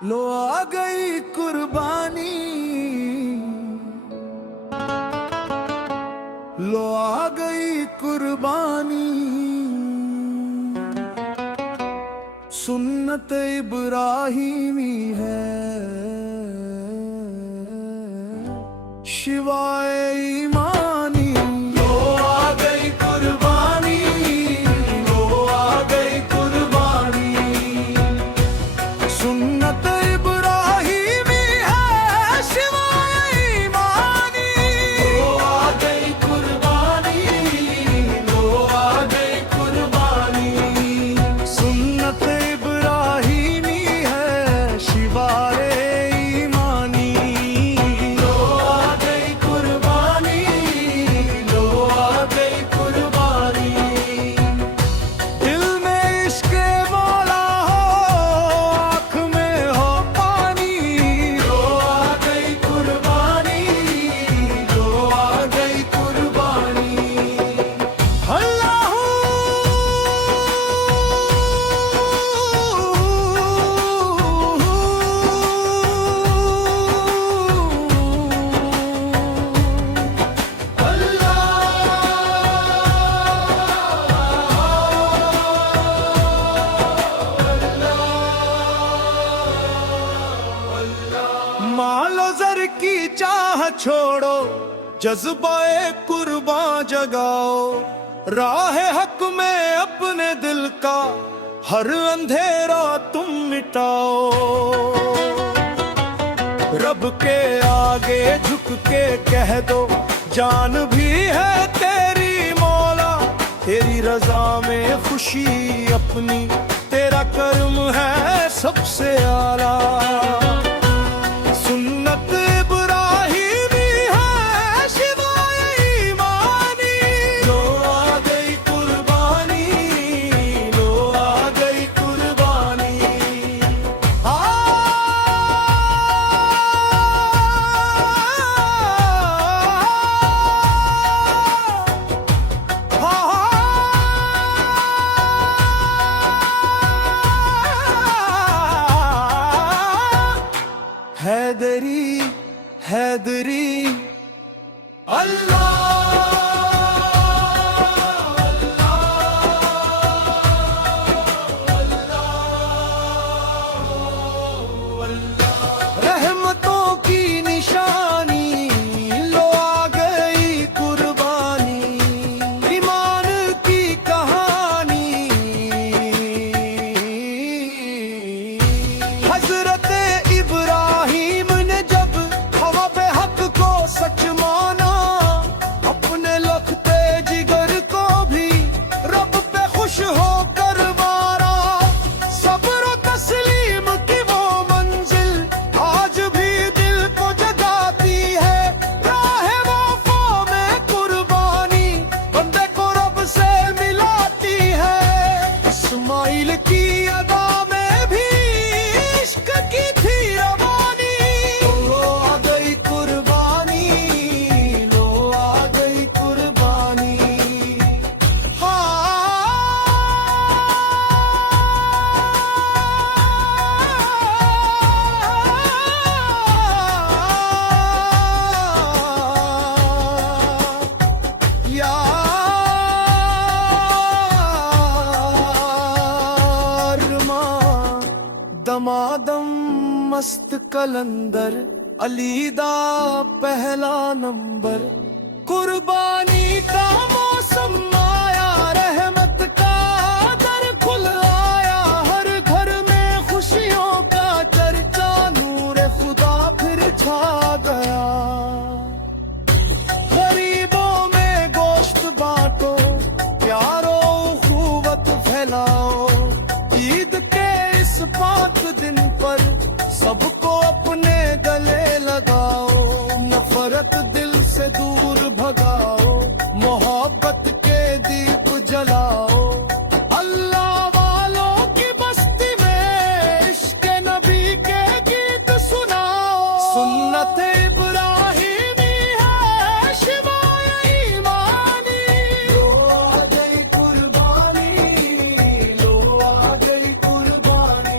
लो आ गई कुर्बानी, लो आ गई कुर्बानी। सुन्नत इब्राहिमी है, शिवाय ईमानी। लो आ गई कुर्बानी, लो आ गई कुर्बानी। सुन्नत इब्राहिमी है, शिवाय ईमानी। लो आ गई कुर्बानी, लो आ गई कुर्बानी। सुन्नत इब्राहिमी है, शिवाय ईमानी। लो आ गई कुर्बानी, लो आ गई कुर्बानी। दिल में इश्क़े मौला हो, आँख में हो पानी। लो आ गई कुर्बानी, लो आ गई कुर्बानी। अल्लाहू मालो जर की चाह छोड़ो, जज्बाए कुर्बान जगाओ। राह हक में अपने दिल का हर अंधेरा तुम मिटाओ। रब के आगे झुक के कह दो, जान भी है तेरी मौला। तेरी रजा में खुशी अपनी, तेरा कर्म है सबसे आला। सुन्नत इब्राहिमी है, शिवाय ईमानी। लो आ गई कुर्बानी, लो आ गई कुर्बानी। हैदरी हैदरी अल्लाह। रहमतों की निशानी, लो आ गई कुर्बानी। ईमान की कहानी, हजरत इब्राहिम ने जब ख्वाब हक को सच माना, अपने लखते जिगर को भी रब पे खुश होकर मारा। सब्र तस्लीम की वो मंजिल आज भी दिल को जगाती है। राह वफा में कुर्बानी बंदे को रब से मिलाती है। इस्माइल की अदा में भी इश्क की थी रवानी। लो आ गई कुर्बानी, लो आ गई कुर्बानी। दमादम मस्त कलंदर, अलीदा पहला नंबर। कुर्बानी का मौसम आया, रहमत का दर खुल आया। हर घर में खुशियों का चर्चा, नूर खुदा फिर छा गया। गरीबों में गोश्त बांटो, प्यारो खूबत फैलाओ। ईद के इस पाक दिन पर सबको अपने गले लगाओ। नफरत दिल से दूर भगाओ, मोहब्बत के दीप जलाओ। अल्लाह वालों की बस्ती में इश्क नबी के गीत सुनाओ। सुन्नत इब्राहिमी है, शिवाय ईमानी। लो आ गई कुर्बानी, लो आ गई कुर्बानी।